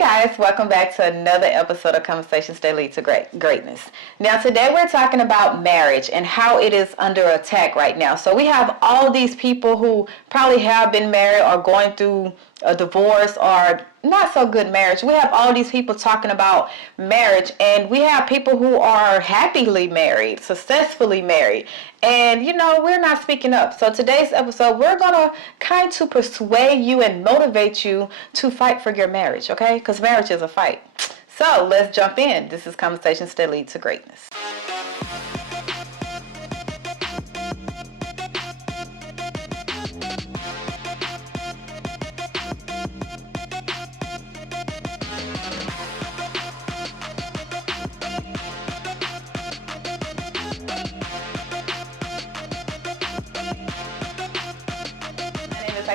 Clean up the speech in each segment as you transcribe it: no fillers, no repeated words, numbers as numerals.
guys, welcome back to another episode of Conversations That Lead to Greatness. Now today we're talking about marriage and how it is under attack right now. So we have all these people who probably have been married or going through a divorce or not so good marriage. We have all these people talking about marriage, and we have people who are happily married, successfully married, and we're not speaking up. So today's episode, we're gonna kind of persuade you and motivate you to fight for your marriage, okay? Because marriage is a fight. So let's jump in. This is Conversations That Lead to Greatness.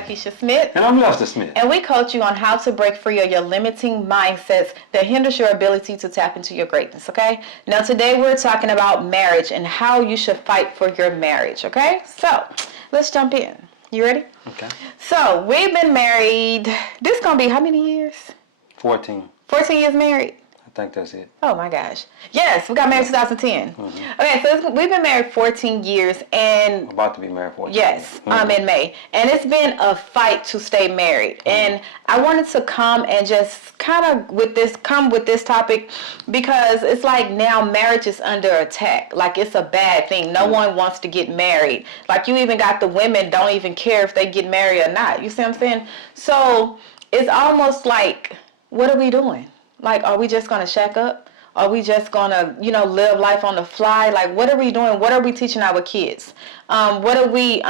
Keisha Smith. And I'm Lester Smith. And we coach you on how to break free of your limiting mindsets that hinders your ability to tap into your greatness, okay? Now today we're talking about marriage and how you should fight for your marriage, okay? So let's jump in. You ready? Okay. So we've been married, this is going to be how many years? 14. 14 years married? I think that's it. Oh my gosh. Yes, we got married in 2010. Mm-hmm. Okay, so we've been married 14 years and... About to be married 14 Yes, in May. And it's been a fight to stay married. Mm-hmm. And I wanted to come and just kind of come with this topic because it's like now marriage is under attack. Like it's a bad thing. No one wants to get married. Like you even got the women don't even care if they get married or not. You see what I'm saying? So it's almost like, what are we doing? Like, are we just going to shack up? Are we just going to, live life on the fly? Like, what are we doing? What are we teaching our kids? What are we,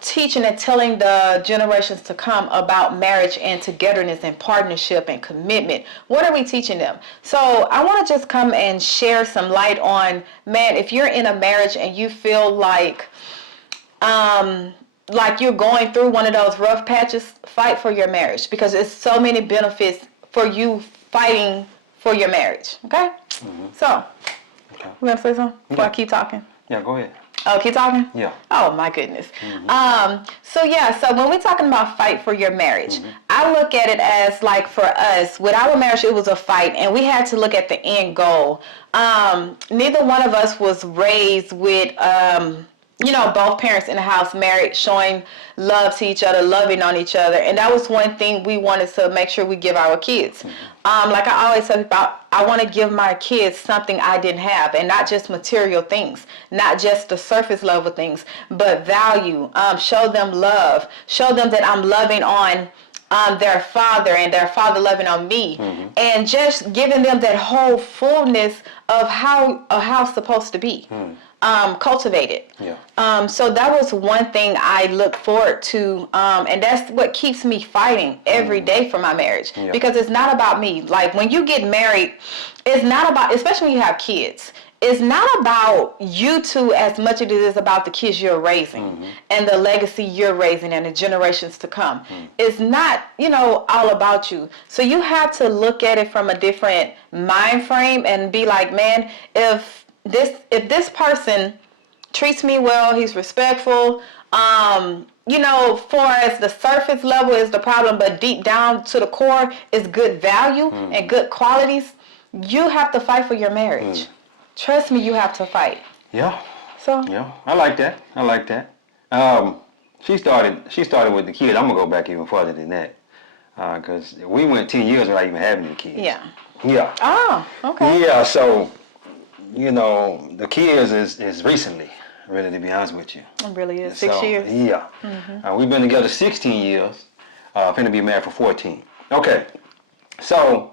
teaching and telling the generations to come about marriage and togetherness and partnership and commitment? What are we teaching them? So I want to just come and share some light on, man, if you're in a marriage and you feel like you're going through one of those rough patches, fight for your marriage because there's so many benefits for you fighting for your marriage, okay? Mm-hmm. So, you want to say something before I keep talking? Yeah, go ahead. Oh, keep talking? Yeah. Oh, my goodness. Mm-hmm. So when we're talking about fight for your marriage, I look at it as like for us, with our marriage, it was a fight, and we had to look at the end goal. Neither one of us was raised with... both parents in the house married, showing love to each other, loving on each other. And that was one thing we wanted to make sure we give our kids. Like I always tell people, I want to give my kids something I didn't have, and not just material things, not just the surface level things, but value. Show them love. Show them that I'm loving on their father and their father loving on me. And just giving them that whole fullness of how a house is supposed to be. Cultivated. Yeah. So that was one thing I look forward to, and that's what keeps me fighting every day for my marriage. Yeah. Because it's not about me. Like when you get married, it's not about, especially when you have kids, it's not about you two as much as it is about the kids you're raising and the legacy you're raising and the generations to come. It's not, all about you. So you have to look at it from a different mind frame and be like, man, if this person treats me well, he's respectful, for as the surface level is the problem, but deep down to the core is good value and good qualities, you have to fight for your marriage. Trust me, you have to fight. Yeah. So? Yeah, I like that. She started with the kids. I'm going to go back even further than that. Because we went 10 years without even having the kids. Yeah. Yeah. Oh, okay. Yeah, so... the kids is recently, really, to be honest with you. It really is. 6 years. Yeah. We've been together 16 years. Finna be married for 14. Okay. So,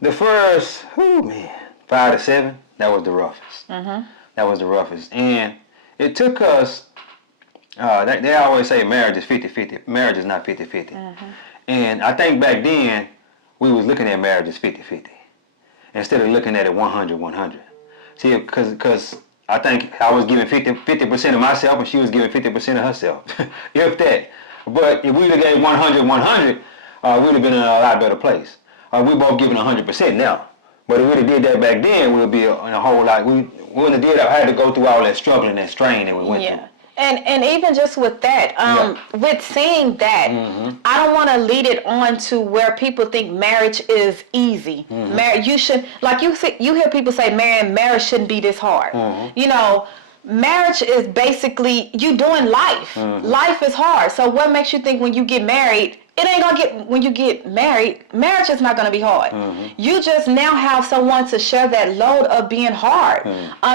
the first, 5 to 7, that was the roughest. That was the roughest. And it took us, they always say marriage is 50-50. Marriage is not 50-50. And I think back then, we was looking at marriage as 50-50. Instead of looking at it 100-100. See, because I think I was giving 50% of myself and she was giving 50% of herself, if that. But if we would have gave 100-100, we would have been in a lot better place. We both giving 100% now. But if we would have did that back then, we would be in a whole lot. We wouldn't have did that. I had to go through all that struggling and strain that we went through. And even just with that, with saying that, I don't want to lead it on to where people think marriage is easy. Marriage, you should, like you hear people say, marriage shouldn't be this hard. You know, marriage is basically you doing life. Life is hard. So what makes you think when you get married, it ain't gonna get, when you get married, marriage is not gonna be hard. You just now have someone to share that load of being hard.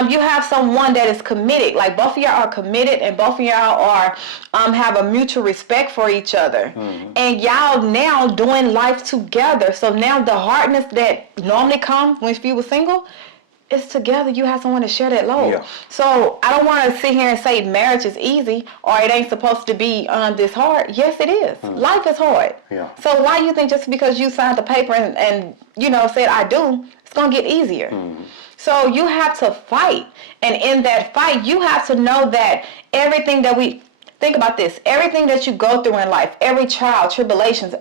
You have someone that is committed, like both of y'all are committed, and both of y'all are have a mutual respect for each other, and y'all now doing life together. So now the hardness that normally comes when you were single, it's together. You have someone to share that load. Yeah. So I don't want to sit here and say marriage is easy or it ain't supposed to be this hard. Yes, it is. Life is hard. Yeah. So why you think just because you signed the paper and you know said I do, it's gonna get easier? So you have to fight, and in that fight, you have to know that everything that we think about this, everything that you go through in life, every trial, tribulations,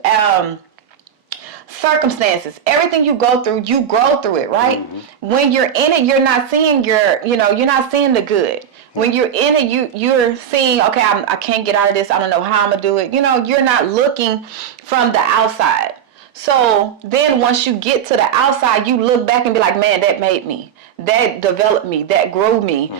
circumstances, everything you go through, you grow through it, right? When you're in it, you're not seeing you're not seeing the good. When you're in it, you're seeing, okay, I can't get out of this. I don't know how I'm gonna do it. You know, you're not looking from the outside. So then once you get to the outside, you look back and be like, man, that made me. That developed me. That grew me.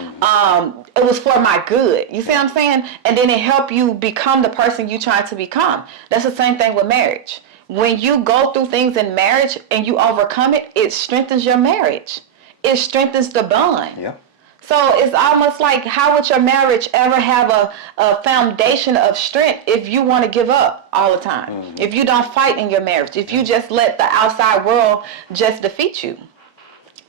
It was for my good. You see what I'm saying? And then it helped you become the person you're trying to become. That's the same thing with marriage. When you go through things in marriage and you overcome it, it strengthens your marriage. It strengthens the bond. Yeah. So it's almost like, how would your marriage ever have a foundation of strength if you want to give up all the time? If you don't fight in your marriage, if you just let the outside world just defeat you?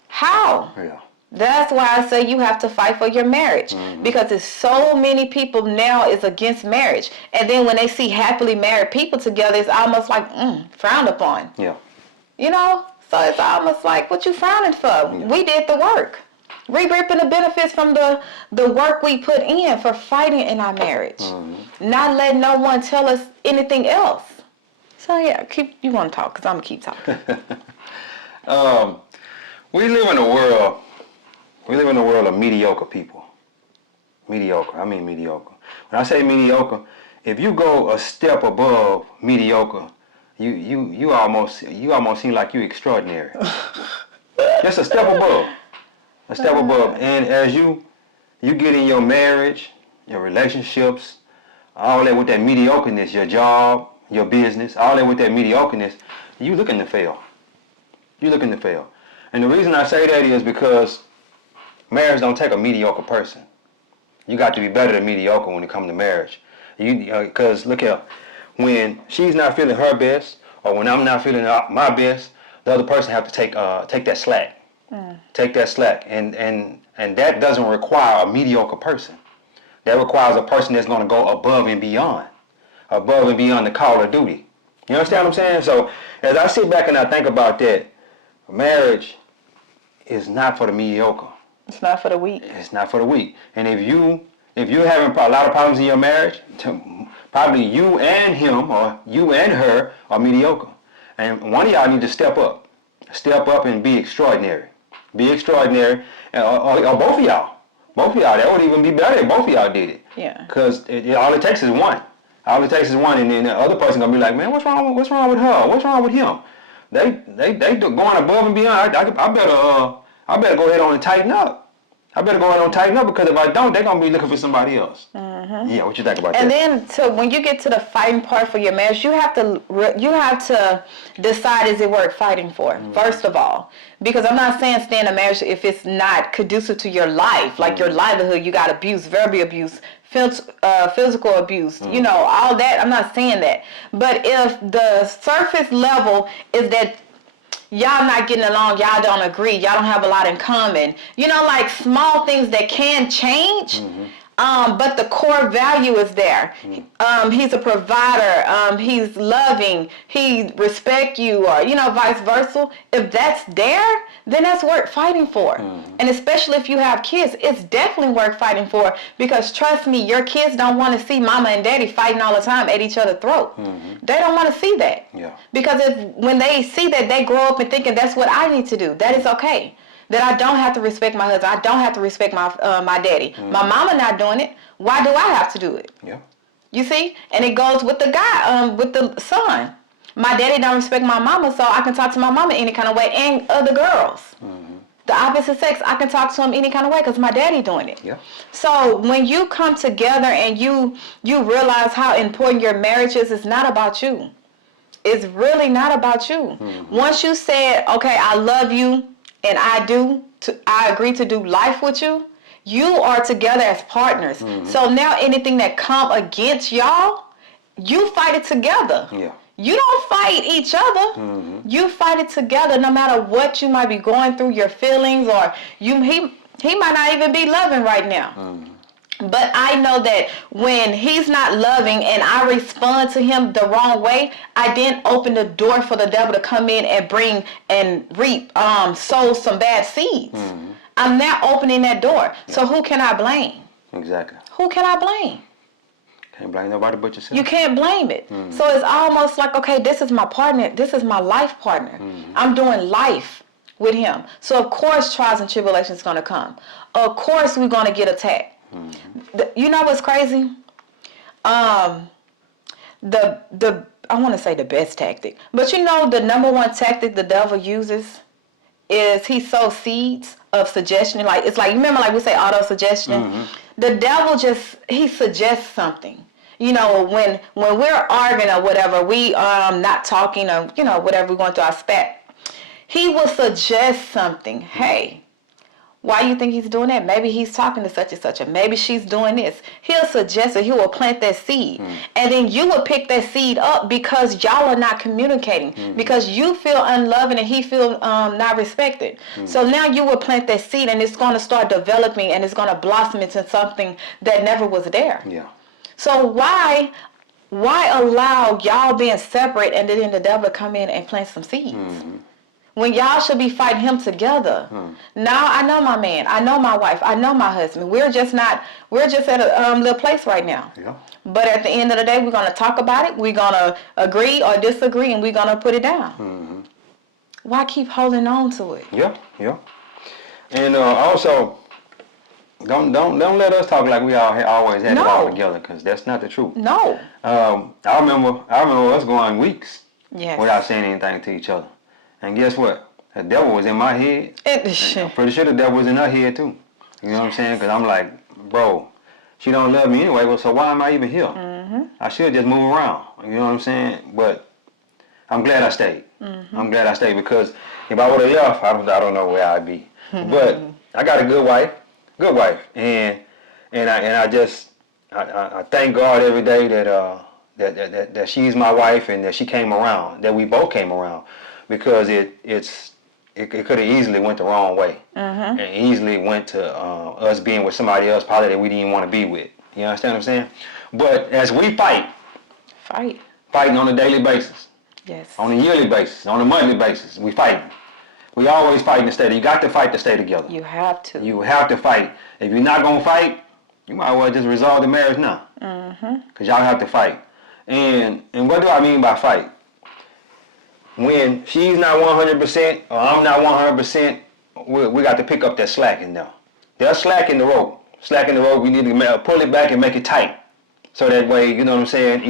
How? Yeah. That's why I say you have to fight for your marriage, because there's so many people now is against marriage, and then when they see happily married people together, it's almost like frowned upon. Yeah. You know, so it's almost like, what you frowning for? Yeah. We did the work. We reaping the benefits from the work we put in for fighting in our marriage, not letting no one tell us anything else. So yeah, you want to talk, because I'm gonna keep talking. We live in a world. We live in a world of mediocre people. Mediocre. I mean mediocre. When I say mediocre, if you go a step above mediocre, you almost seem like you extraordinary. Just a step above. A step above. And as you get in your marriage, your relationships, all that with that mediocreness, your job, your business, all that with that mediocreness, you looking to fail. You looking to fail. And the reason I say that is because marriage don't take a mediocre person. You got to be better than mediocre when it comes to marriage. Because look here, when she's not feeling her best, or when I'm not feeling my best, the other person have to take that slack. Take that slack, and that doesn't require a mediocre person. That requires a person that's going to go above and beyond the call of duty. You understand what I'm saying? So as I sit back and I think about that, marriage is not for the mediocre. It's not for the weak. It's not for the weak. And if you're having a lot of problems in your marriage, probably you and him or you and her are mediocre. And one of y'all need to step up. Step up and be extraordinary. Be extraordinary. Or both of y'all. Both of y'all. That would even be better if both of y'all did it. Yeah. Because all it takes is one. All it takes is one, and then the other person gonna be like, man, what's wrong with her? What's wrong with him? They going above and beyond. I better go ahead on and tighten up. Because if I don't, they're going to be looking for somebody else. Yeah, what you think about that? And then, so when you get to the fighting part for your marriage, you have to decide, is it worth fighting for, first of all. Because I'm not saying stay in a marriage if it's not conducive to your life, like your livelihood. You got abuse, verbal abuse, physical abuse, you know, all that. I'm not saying that. But if the surface level is that y'all not getting along, y'all don't agree, y'all don't have a lot in common, you know, like small things that can change, but the core value is there. He's a provider, he's loving, he respect you, or, you know, vice versa. If that's there, then that's worth fighting for. And especially if you have kids, it's definitely worth fighting for, because trust me, your kids don't want to see mama and daddy fighting all the time at each other's throat. They don't want to see that. Yeah. Because when they see that, they grow up and thinking that's what I need to do. That is okay. That I don't have to respect my husband. I don't have to respect my daddy. My mama not doing it. Why do I have to do it? Yeah. You see? And it goes with the guy, with the son. My daddy don't respect my mama, so I can talk to my mama any kind of way, and other girls. The opposite sex, I can talk to him any kind of way because my daddy doing it. Yeah. So when you come together and you realize how important your marriage is, it's not about you. It's really not about you. Once you said, okay, I love you and I agree to do life with you, you are together as partners. So now anything that come against y'all, you fight it together. Yeah. You don't fight each other. You fight it together no matter what you might be going through, your feelings, or he might not even be loving right now. But I know that when he's not loving and I respond to him the wrong way, I then open the door for the devil to come in and bring and reap, sow some bad seeds. I'm now opening that door. So who can I blame? Exactly. Who can I blame? Can't blame nobody but yourself. You can't blame it. So it's almost like, okay, this is my partner. This is my life partner. I'm doing life with him. So of course trials and tribulations going to come. Of course we're going to get attacked. You know what's crazy? I want to say the best tactic. But you know the number one tactic the devil uses is he sows seeds of suggestion. Like it's like, you remember like we say auto-suggestion? The devil he suggests something. You know, when we're arguing or whatever, we not talking or, you know, whatever we're going through our spat, he will suggest something. Hey, why you think he's doing that? Maybe he's talking to such and such, or maybe she's doing this. He'll suggest it. He will plant that seed. And then you will pick that seed up because y'all are not communicating. Because you feel unloving and he feel not respected. So now you will plant that seed and it's going to start developing and it's going to blossom into something that never was there. Yeah. So why allow y'all being separate and then the devil come in and plant some seeds? When y'all should be fighting him together. Now I know my man, I know my wife, I know my husband. We're just at a little place right now. Yeah. But at the end of the day, we're going to talk about it. We're going to agree or disagree, and we're going to put it down. Why keep holding on to it? Yeah. Yeah. And also, don't let us talk like we always had it all together, because that's not the truth. No. I remember us going weeks Yes. without saying anything to each other. And guess what? The devil was in my head. I'm pretty sure the devil was in her head too. You know what I'm saying? Because I'm like, bro, she don't love me anyway, well, so why am I even here? I should just move around. You know what I'm saying? But I'm glad I stayed. I'm glad I stayed, because if I would have left, I don't know where I'd be. But I got a good wife, and I thank God every day that she's my wife and that she came around, that we both came around. Because it could have easily went the wrong way, and easily went to us being with somebody else probably that we didn't want to be with. You understand what I'm saying? But as we fighting on a daily basis, Yes. on a yearly basis, on a monthly basis, we fighting. We always fighting to stay. You got to fight to stay together. You have to. You have to fight. If you're not gonna fight, you might as well just resolve the marriage now. Cause y'all have to fight. And what do I mean by fight? When she's not 100% or I'm not 100%, we got to pick up that slack in there. There's slack in the rope. We need to pull it back and make it tight. So that way, you know what I'm saying?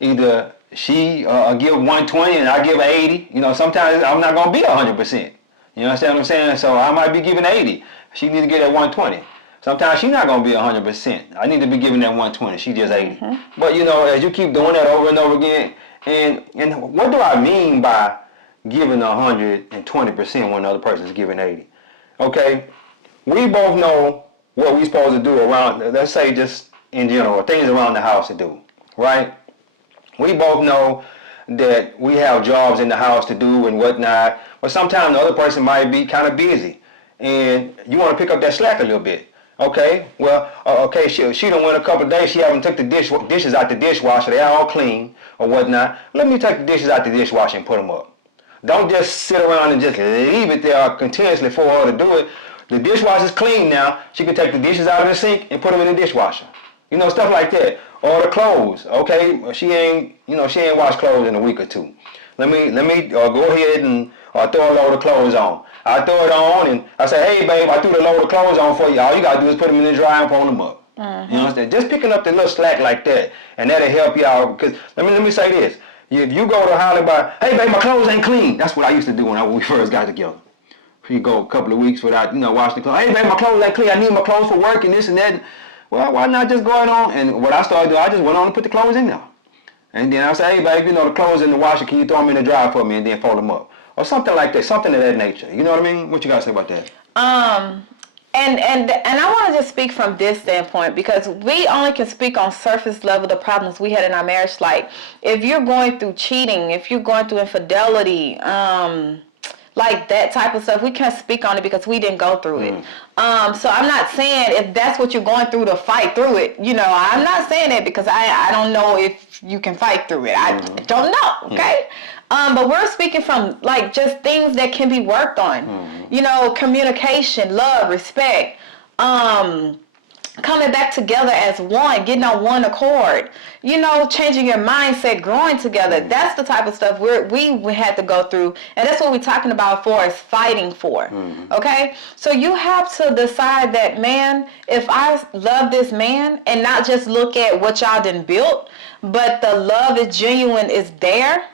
Either she give 120 and I give 80. You know, sometimes I'm not gonna be 100%. You understand what I'm saying? So I might be giving 80. She need to get that 120. Sometimes she's not gonna be 100%. I need to be giving that 120. She just 80. But you know, as you keep doing that over and over again. And what do I mean by giving 120% when the other person is giving 80? Okay, we both know what we're supposed to do around, let's say just in general, things around the house to do, right? We both know that we have jobs in the house to do and whatnot, but sometimes the other person might be kind of busy and you want to pick up that slack a little bit. Okay, well, she done went a couple of days, she haven't took the dishes out the dishwasher, they're all clean or whatnot. Let me take the dishes out the dishwasher and put them up. Don't just sit around and just leave it there continuously for her to do it. The dishwasher's clean now, she can take the dishes out of the sink and put them in the dishwasher. You know, stuff like that. Or the clothes, okay, she ain't washed clothes in a week or two. Let me go ahead and throw a load of clothes on. I throw it on and I say, hey babe, I threw the load of clothes on for you. All you gotta do is put them in the dryer and fold them up. Mm-hmm. You understand? Just picking up the little slack like that, and that'll help y'all. Because let me say this: if you go to holler about, hey babe, my clothes ain't clean. That's what I used to do when we first got together. You go a couple of weeks without washing the clothes. Hey babe, my clothes ain't clean. I need my clothes for work and this and that. Well, why not just go on? And what I started doing, I just went on and put the clothes in there. And then I say, hey babe, the clothes in the washer, can you throw them in the dryer for me and then fold them up? Or something like that, something of that nature. You know what I mean? What you got to say about that? And I want to just speak from this standpoint, because we only can speak on surface level the problems we had in our marriage. Like, if you're going through cheating, if you're going through infidelity, like that type of stuff, we can't speak on it because we didn't go through it. So I'm not saying if that's what you're going through to fight through it. I'm not saying that because I don't know if you can fight through it. I don't know, okay? But we're speaking from like just things that can be worked on. Communication, love, respect, coming back together as one, getting on one accord, changing your mindset, growing together. That's the type of stuff we had to go through. And that's what we're talking about for is fighting for. Okay? So you have to decide that, man, if I love this man and not just look at what y'all done built, but the love is genuine, is there,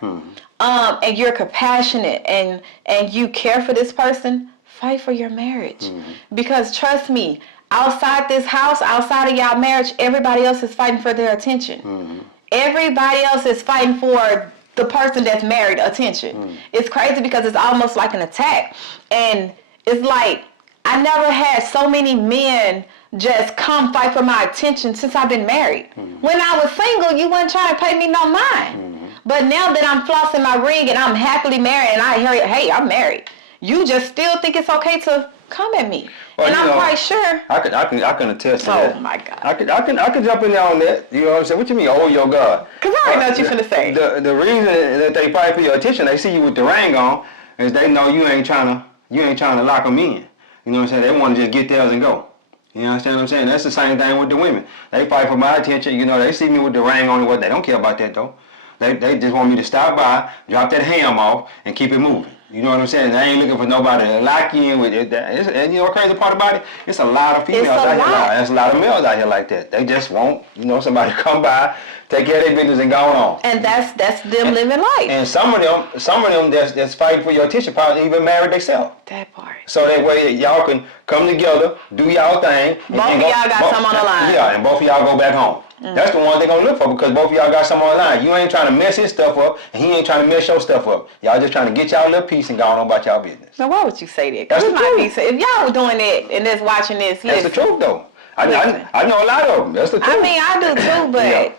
and you're compassionate and you care for this person, fight for your marriage. Because trust me, outside this house, outside of y'all marriage, everybody else is fighting for their attention. Everybody else is fighting for the person that's married attention. It's crazy because it's almost like an attack. And it's like, I never had so many men just come fight for my attention since I've been married. When I was single, you weren't trying to pay me no mind. But now that I'm flossing my ring and I'm happily married and I hear, hey, I'm married, you just still think it's okay to come at me. Well, and I'm quite sure. I can attest to that. Oh my God. I can jump in there on that. You know what I'm saying? What you mean, oh your God? Because I already know what you're finna say. The reason that they fight for your attention, they see you with the ring on, is they know you ain't trying to lock them in. You know what I'm saying? They want to just get theirs and go. You understand what I'm saying? That's the same thing with the women. They fight for my attention. They see me with the ring on and what. They don't care about that though. They just want me to stop by, drop that ham off, and keep it moving. You know what I'm saying? They ain't looking for nobody to lock you in with it. And the crazy part about it, it's a lot of females out here. There's a lot of males out here like that. They just want, somebody to come by, take care of their business and go on. And that's them living life. And some of them that's fighting for your attention probably even married themselves. That part. So that way y'all can come together, do y'all thing. Both of y'all got something on the line. Yeah, and both of y'all go back home. That's the one they're going to look for because both of y'all got something on the line. You ain't trying to mess his stuff up, and he ain't trying to mess your stuff up. Y'all just trying to get y'all a little piece and go on about y'all business. Now, why would you say that? That's the truth. If y'all were doing it and just watching this, that's the truth, though. I know a lot of them. That's the truth. I mean, I do too, but... Yeah.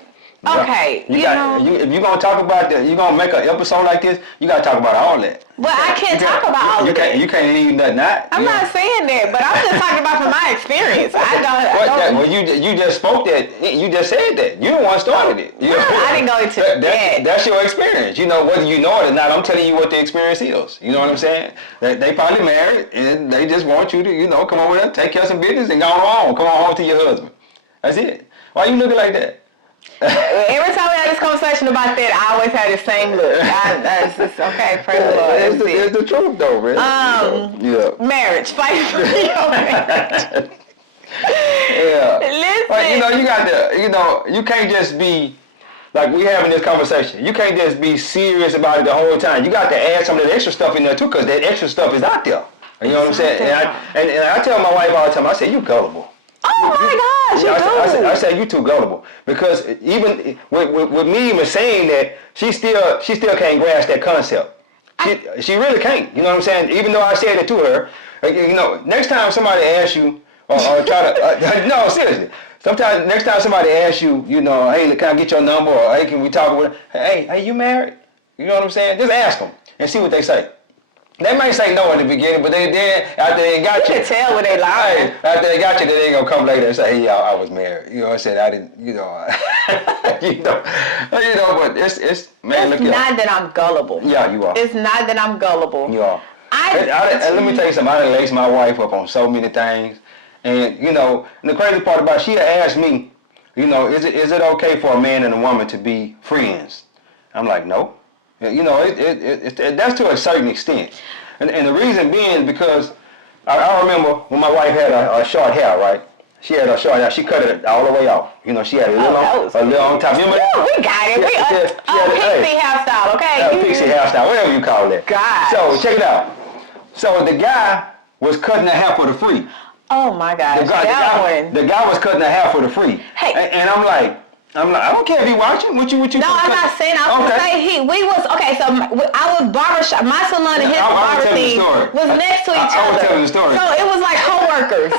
Okay, if you're gonna talk about that, you're gonna make an episode like this, you gotta talk about all that. But I can't talk about all of that. You can't leave nothing out. I'm not saying that, but I'm just talking about from my experience. Well, you just spoke that. You just said that. You the one started it. I didn't go into that. That's your experience. Whether you know it or not, I'm telling you what the experience is. You know what I'm saying? They probably married and they just want you to, come over there, take care of some business and go on. Come on home to your husband. That's it. Why you looking like that? Every time we had this conversation about that, I always had the same look. It's just, okay, praise the Lord. It's the truth, though, man. Marriage, fight for your marriage. Yeah. Listen. But, you got to, you can't just be, like we having this conversation, you can't just be serious about it the whole time. You got to add some of the extra stuff in there, too, because that extra stuff is out there. You know what I'm saying? And I tell my wife all the time, I say, you gullible. Oh my gosh, I said you too gullible because even with me even saying that she still can't grasp that concept. She really can't. You know what I'm saying? Even though I said it to her, next time somebody asks you or try to no seriously. Sometimes next time somebody asks you, hey, can I get your number or hey, can we talk with her? Hey, you married? You know what I'm saying? Just ask them and see what they say. They may say no in the beginning, but then after they got you, can tell when they lie. After they got you, then they gonna come later and say, "Hey, I was married." You know, I said I didn't. But it's man. It's not that I'm gullible. Yeah, you are. It's not that I'm gullible. You are. And let me tell you something. I done laced my wife up on so many things, and and the crazy part about it, she asked me, is it okay for a man and a woman to be friends? I'm like, no. That's to a certain extent. And the reason being because I remember when my wife had a short hair, right? She had a short hair. She cut it all the way off. You know, she had a little on top. Remember that? We got it. Pixie hairstyle, okay? Pixie hairstyle, whatever you call it. God. So check it out. So the guy was cutting her hair for the free. Oh my gosh, the guy was cutting her hair for the free. Hey. And I'm like, I don't care if you watching. What you? No, I'm not saying. I was gonna say I was barbershop. My salon and his barber thing was next to each other. I was telling the story. So it was like co-workers.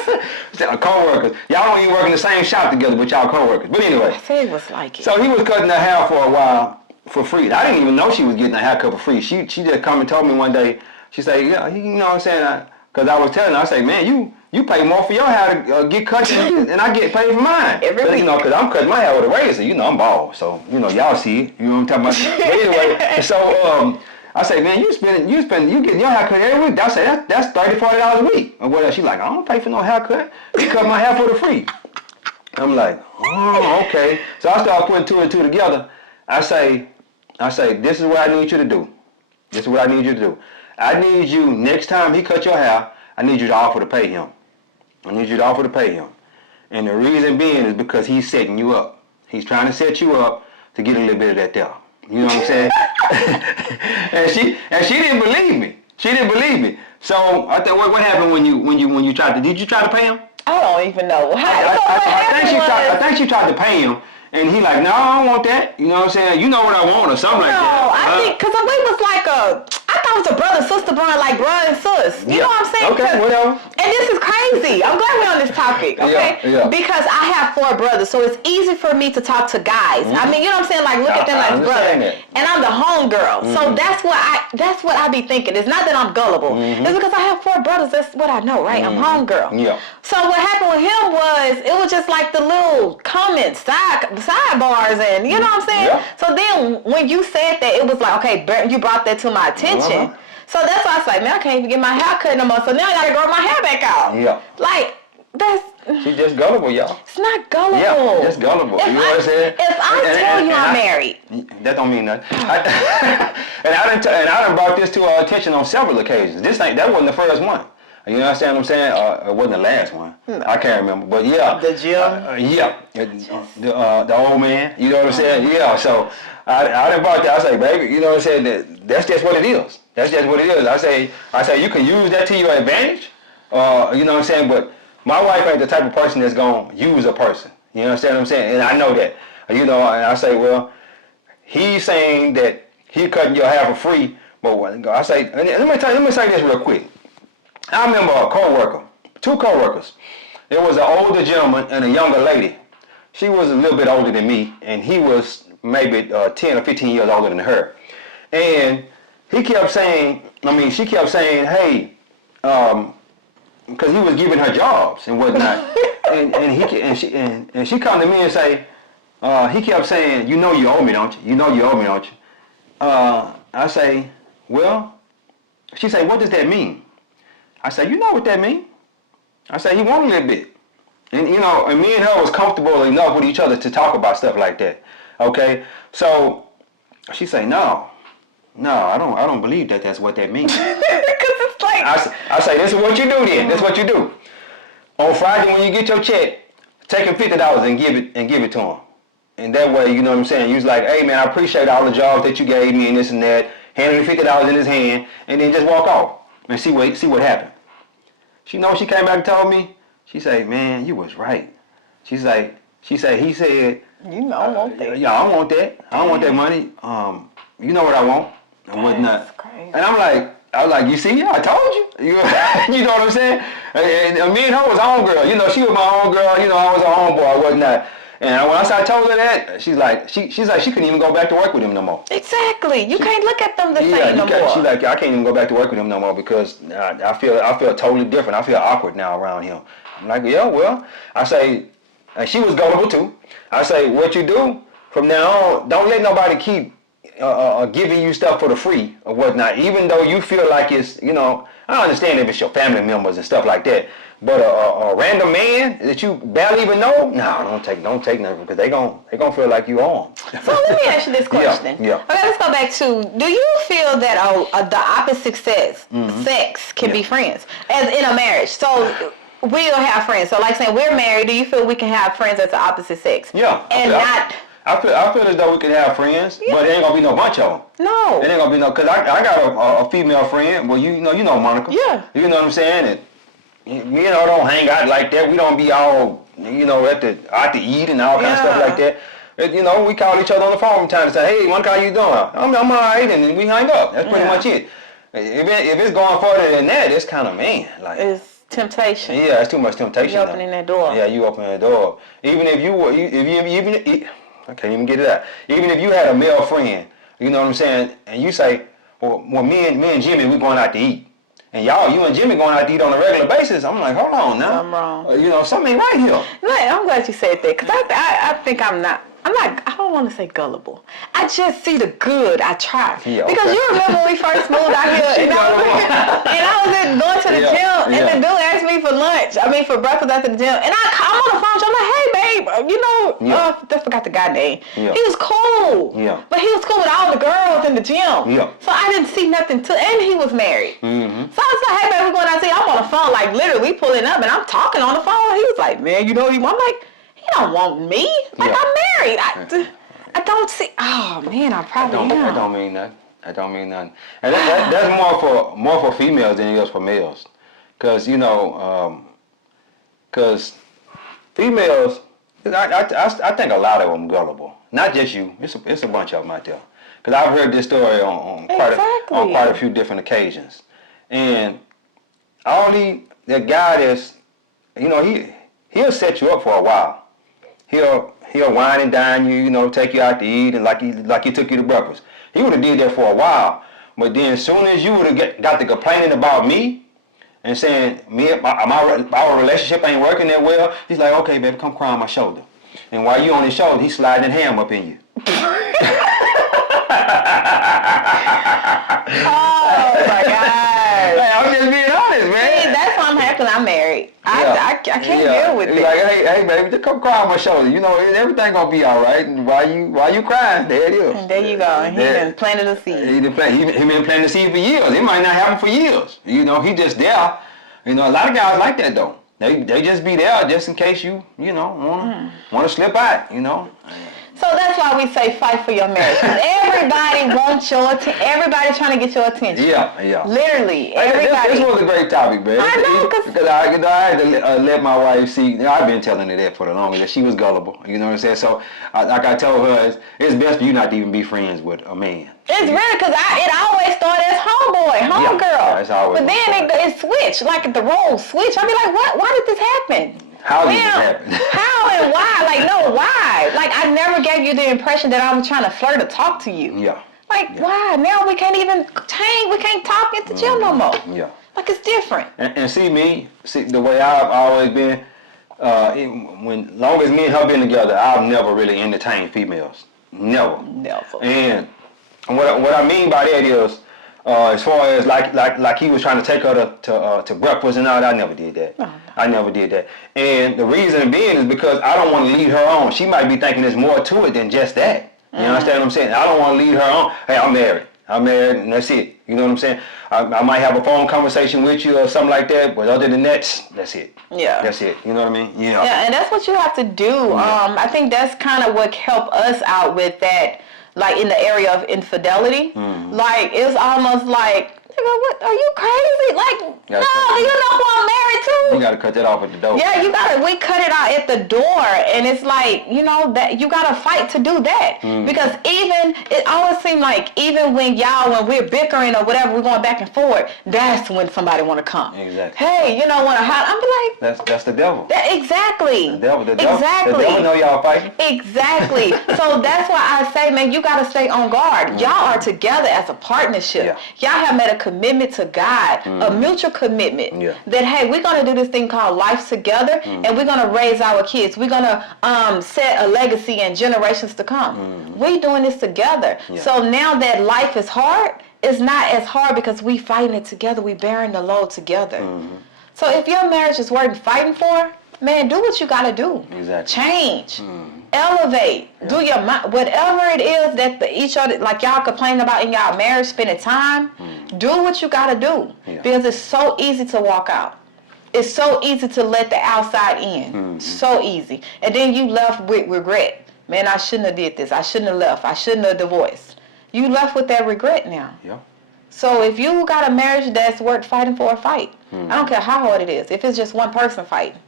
Co-workers. Y'all don't even work in the same shop together, but y'all co-workers. But anyway. I said it was like it. So he was cutting her hair for a while for free. I didn't even know she was getting a haircut for free. She just come and told me one day. She said, yeah, you know what I'm saying? Because I was telling her, I said, man, you pay more for your hair to get cut than I get paid for mine. Every week. You know, because I'm cutting my hair with a razor. You know, I'm bald. So, you know, y'all see it. You know what I'm talking about? But anyway, so I say, man, you getting your hair cut every week. I say, that's $30, $40 a week. Or whatever. She's like, I don't pay for no haircut. You cut my hair for the free. I'm like, oh, okay. So I started putting two and two together. I say, this is what I need you to do. This is what I need you to do. I need you, next time he cut your hair, I need you to offer to pay him. I need you to offer to pay him. And the reason being is because he's setting you up. He's trying to set you up to get a little bit of that there. You know what I'm saying? and she didn't believe me. She didn't believe me. So I thought, what happened when you tried to? Did you try to pay him? I don't even know. I think she tried to pay him. And he like, no, I don't want that. You know what I'm saying? You know what I want or something like that. No, I think, because we was like I thought it was a brother-sister bond, like brother and sis. You know what I'm saying? Okay, whatever. And this is crazy. I'm glad we're on this topic, okay? Yeah. Because I have 4 brothers, so it's easy for me to talk to guys. Mm-hmm. I mean, you know what I'm saying? Like, look at them as brother. And I'm the homegirl. Mm-hmm. So that's what I be thinking. It's not that I'm gullible. Mm-hmm. It's because I have 4 brothers. That's what I know, right? Mm-hmm. I'm homegirl. Yeah. So what happened with him was, it was just like the little comments, sidebars, and you know what I'm saying? Yeah. So then when you said that, it was like, okay, you brought that to my attention. Uh-huh. So that's why I was like, man, I can't even get my hair cut no more. So now I gotta grow my hair back out. Yeah. Like, that's... She's just gullible, y'all. It's not gullible. Yeah, just gullible. You know what I'm saying? If I tell you I'm married. That don't mean nothing. And I done brought this to our attention on several occasions. That wasn't the first one. You understand what I'm saying? It wasn't the last one. No. I can't remember. But yeah. The gym? Yeah. The old man. You know what I'm saying? Yeah. So I done brought that. I say, baby, you know what I'm saying? That's just what it is. That's just what it is. I say you can use that to your advantage. You know what I'm saying? But my wife ain't the type of person that's going to use a person. You understand what I'm saying? And I know that. You know, and I say, well, he's saying that he cutting your hair for free. But I say, let me say this real quick. I remember a co-worker, 2 co-workers. There was an older gentleman and a younger lady. She was a little bit older than me, and he was maybe 10 or 15 years older than her. And she kept saying, hey, because he was giving her jobs and whatnot. and she come to me and say, he kept saying, you know you owe me, don't you? You know you owe me, don't you? I say, well, she say, what does that mean? I say, you know what that means? I say, he want a little bit. And you know, and me and her was comfortable enough with each other to talk about stuff like that. Okay? So she say, no, I don't believe that's what that means. Because it's like I say, this is what you do then. This is what you do. On Friday when you get your check, take him $50 and give it to him. And that way, you know what I'm saying? You was like, hey man, I appreciate all the jobs that you gave me and this and that. Hand him $50 in his hand and then just walk off and see what happened. She came back and told me. She said, man, you was right. He said, you know, I want that. Yeah, I want that. I don't want that money. You know what I want and whatnot. Crazy. And I was like, you see, I told you. You know what I'm saying? And me and her was homegirl. You know, she was my homegirl. You know, I was a homeboy, whatnot. And once I told her that, she's like, she couldn't even go back to work with him no more. Exactly. You can't look at them the same no more. She's like, I can't even go back to work with him no more because I feel totally different. I feel awkward now around him. I'm like, yeah, well, I say, and she was gullible too. I say, what you do from now on, don't let nobody keep giving you stuff for the free or whatnot, even though you feel like it's, you know, I understand if it's your family members and stuff like that. But a random man that you barely even know, no, don't take nothing because they gon' feel like you on. So let me ask you this question. Yeah. Okay, let's go back to, do you feel that the opposite sex can be friends as in a marriage? So we'll have friends. So like saying we're married, do you feel we can have friends that's the opposite sex? Yeah. I feel as though we could have friends, but it ain't gonna be no bunch of them. No. It ain't gonna be no, cause I got a female friend. Well, you know Monica. Yeah. You know what I'm saying? And me and her don't hang out like that. We don't be all out to eat and all kind of stuff like that. We call each other on the phone from time to time. Hey, Monica, how you doing? I'm all right, and then we hang up. That's pretty much it. If it's going further than that, it's kind of like it's temptation. Yeah, it's too much temptation. You opening that door. Yeah, you opening the door. Even if I can't even get it out. Even if you had a male friend, you know what I'm saying, and you say, well, me and Jimmy, we going out to eat. And you and Jimmy going out to eat on a regular basis. I'm like, hold on now. Something wrong. Something ain't right here. No, I'm glad you said that, because I think I don't want to say gullible. I just see the good. I try. Yeah, because you remember when we first moved out here, and I was going to the gym, and the dude asked me for breakfast after the gym, and I'm on the phone, so I'm like, hey babe, I forgot the guy name. Yeah. He was cool. Yeah. But he was cool with all the girls in the gym. Yeah. So I didn't see nothing and he was married. Mm-hmm. So I was like, hey babe, we're going out to eat. I'm on the phone, like literally we pulling up, and I'm talking on the phone. He was like, man, I'm like, he don't want me. Like, I'm married. I don't see. Oh man, I probably am. That don't mean nothing. That don't mean nothing. And that's more for females than it is for males, because females, I think a lot of them gullible. Not just you. It's a bunch of them out there. Because I've heard this story on quite a few different occasions, and the guy that's he'll set you up for a while. He'll wine and dine you, take you out to eat, and like he took you to breakfast. He would have did that for a while, but then as soon as you would have got to complaining about me and saying our relationship ain't working that well, he's like, okay, baby, come cry on my shoulder. And while you on his shoulder, he's sliding that ham up in you. Oh my God! Hey, I'm just being honest, man. See, that's why I'm happy I'm married. I can't deal with it. Like, hey, baby, just come cry on my shoulder. Everything gonna be all right. And while you crying, there it is. And there you go. And he been planting the seed. He been planting the seed for years. It might not happen for years. He just there. A lot of guys like that though. They just be there just in case you wanna slip out. So that's why we say fight for your marriage. Because everybody wants everybody trying to get your attention. Yeah. Literally, everybody. This was a great topic, man. I know, because I had to let my wife see. I've been telling her that for the longest, that she was gullible. You know what I'm saying? So, like I told her, it's best for you not to even be friends with a man. It's really because it always started as homegirl. Yeah, it's always. But then it switched, like the roles switched. I'd be like, what? Why did this happen? How did it happen? How and why? Like, no, why? Like, I never gave you the impression that I was trying to flirt or talk to you. Yeah. Like, why? Now we can't even hang. We can't talk at the gym no more. Yeah. Like, it's different. And see the way I've always been, long as me and her been together, I've never really entertained females. Never. And what I mean by that is, as far as like he was trying to take her to breakfast and all that, I never did that. Oh, no. I never did that. And the reason being is because I don't want to lead her on. She might be thinking there's more to it than just that. You understand what I'm saying? I don't want to lead her on. Hey, I'm married, and that's it. You know what I'm saying? I might have a phone conversation with you or something like that, but other than that, that's it. Yeah. That's it. You know what I mean? Yeah. Yeah, and that's what you have to do. Yeah. I think that's kind of what helped us out with that, like in the area of infidelity. Like, it's almost like, nigga, what, are you crazy? Like, no, do you know who I'm married to? You gotta cut that off at the door. Yeah, we cut it out at the door, and it's like, that you gotta fight to do that. Because it always seems like even when we're bickering or whatever, we're going back and forth, that's when somebody wanna come. Exactly. Hey, wanna hide? I'm like, that's the devil. Exactly. The devil. Exactly. The devil know y'all fighting. Exactly. So that's why I say, man, you gotta stay on guard. Y'all are together as a partnership. Yeah. Y'all have made a commitment to God, a mutual commitment that, hey, we're going to do this thing called life together, and we're going to raise our kids. We're going to set a legacy and generations to come. We're doing this together. Yeah. So now that life is hard, it's not as hard because we fighting it together. We bearing the load together. So if your marriage is worth fighting for, man, do what you got to do. Exactly. Change. Elevate. Do your whatever it is that each other, like y'all complain about in y'all marriage, spending time. Do what you gotta do because it's so easy to walk out. it's so easy to let the outside in. So easy. And then you left with regret. Man, I shouldn't have did this. I shouldn't have left. I shouldn't have divorced. You left with that regret now. Yeah. So if you got a marriage that's worth fighting for, fight. I don't care how hard it is. If it's just one person fighting,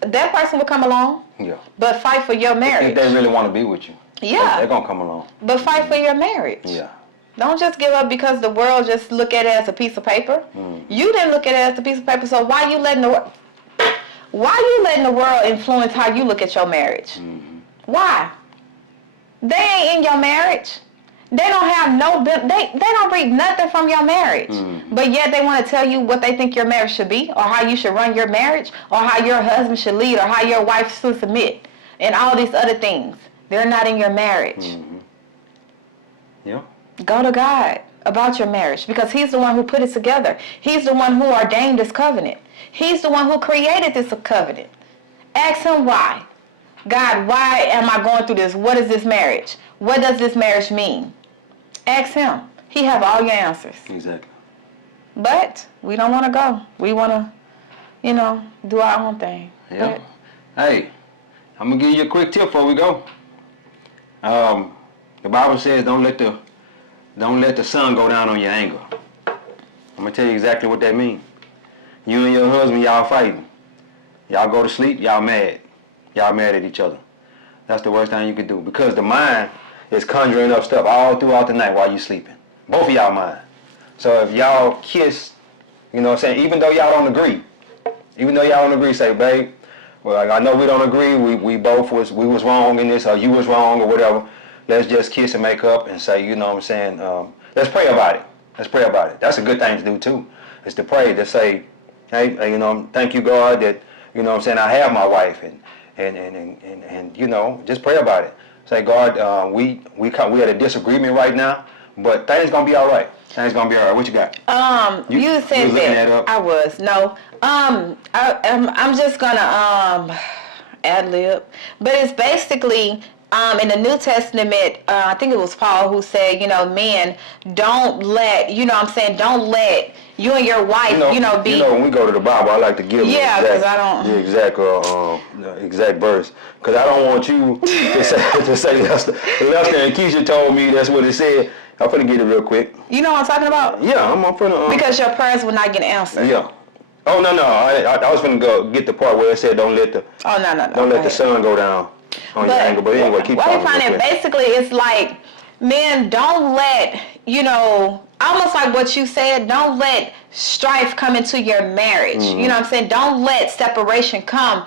that person will come along. Yeah. But fight for your marriage. If they really want to be with you. Yeah. They're going to come along. But fight for your marriage. Yeah. Don't just give up because the world just look at it as a piece of paper. You didn't look at it as a piece of paper, so why you letting the world influence how you look at your marriage? Why? They ain't in your marriage. They don't have they don't read nothing from your marriage. But yet they want to tell you what they think your marriage should be, or how you should run your marriage, or how your husband should lead, or how your wife should submit, and all these other things. They're not in your marriage. Yeah. Go to God about your marriage, because he's the one who put it together. He's the one who ordained this covenant. He's the one who created this covenant. Ask him why. God, why am I going through this? What is this marriage? What does this marriage mean? Ask him. He have all your answers. Exactly. But we don't want to go. We want to, do our own thing. Yeah. Hey, I'm going to give you a quick tip before we go. The Bible says don't let the sun go down on your anger. I'm going to tell you exactly what that means. You and your husband, y'all fighting. Y'all go to sleep, y'all mad. Y'all mad at each other. That's the worst thing you can do, because the mind is conjuring up stuff all throughout the night while you sleeping. Both of y'all mind. So if y'all kiss, even though y'all don't agree, say, babe, well, I know we don't agree, we both was wrong in this, or you was wrong, or whatever. Let's just kiss and make up and say, let's pray about it. That's a good thing to do too, is to pray, to say, hey, thank you, God, that, I have my wife, and just pray about it. Say, God, we had a disagreement right now, but things gonna be all right. Things gonna be all right. What you got? You said that. I was. No. I'm just gonna ad lib, but it's basically in the New Testament. I think it was Paul who said, men, don't let you and your wife, be. When we go to the Bible, I like to give the exact verse, because I don't want you to say Lester and Keisha told me that's what it said. I'm finna get it real quick. You know what I'm talking about? Yeah, I'm finna. Because your prayers will not get answered. Yeah. Oh no! I was finna go get the part where it said don't let the the sun go down on your anger. But anyway, keep talking. What you find, basically, it's like, men, don't let almost like what you said, don't let strife come into your marriage. You know what I'm saying? Don't let separation come,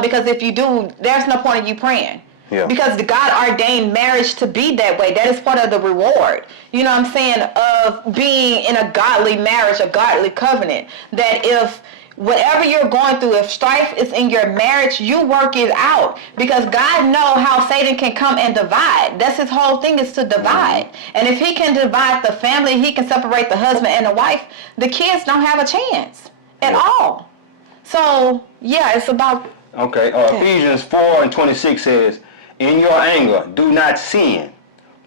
because if you do, there's no point in you praying. Yeah. Because God ordained marriage to be that way. That is part of the reward, of being in a godly marriage, a godly covenant. That if whatever you're going through, if strife is in your marriage, you work it out, because God knows how Satan can come and divide. That's his whole thing, is to divide. And if he can divide the family, he can separate the husband and the wife, the kids don't have a chance at all. So, yeah, it's about... Okay, Ephesians 4:26 says, in your anger, do not sin.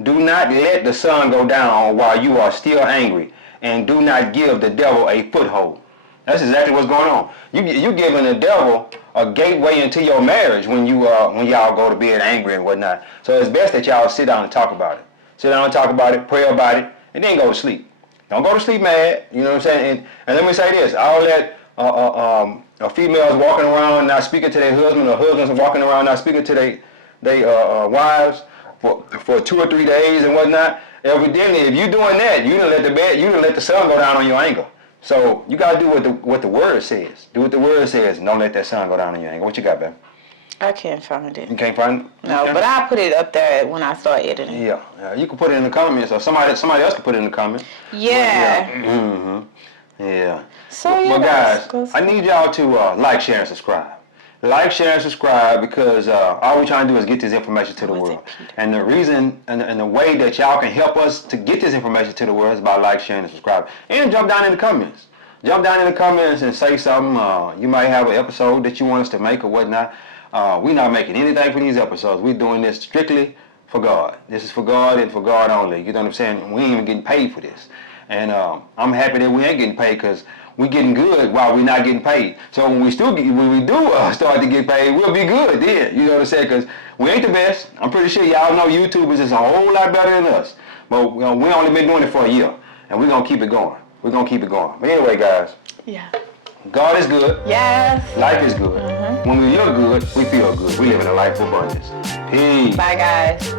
Do not let the sun go down while you are still angry, and do not give the devil a foothold. That's exactly what's going on. You giving the devil a gateway into your marriage when y'all go to bed angry and whatnot. So it's best that y'all sit down and talk about it. Sit down and talk about it, pray about it, and then go to sleep. Don't go to sleep mad. You know what I'm saying? And let me say this: all that females walking around not speaking to their husband, or husbands walking around not speaking to their wives for 2 or 3 days and whatnot. Evidently, if you're doing that, you done let the sun go down on your anger. So you gotta do what the word says. Do what the word says, and don't let that sun go down on your anger. What you got, baby? I can't find it. You can't find it? No, but I'll put it up there when I start editing. Yeah, you can put it in the comments, or somebody else can put it in the comments. Yeah. Yeah. So yeah, guys, I need y'all to like, share, and subscribe. Like, share, and subscribe, because all we're trying to do is get this information to the world. And the reason and the way that y'all can help us to get this information to the world is by like, sharing, and subscribing. And jump down in the comments. Jump down in the comments and say something. You might have an episode that you want us to make or whatnot. We're not making anything for these episodes. We're doing this strictly for God. This is for God and for God only. You know what I'm saying? We ain't even getting paid for this. And I'm happy that we ain't getting paid, because we getting good while we're not getting paid. So when we start to get paid, we'll be good then. You know what I'm saying? Because we ain't the best. I'm pretty sure y'all know YouTubers is a whole lot better than us. But we only been doing it for a year, and we're gonna keep it going. We're gonna keep it going. But anyway, guys. Yeah. God is good. Yes. Life is good. When we feel good, we feel good. We live in a life of abundance. Peace. Bye, guys.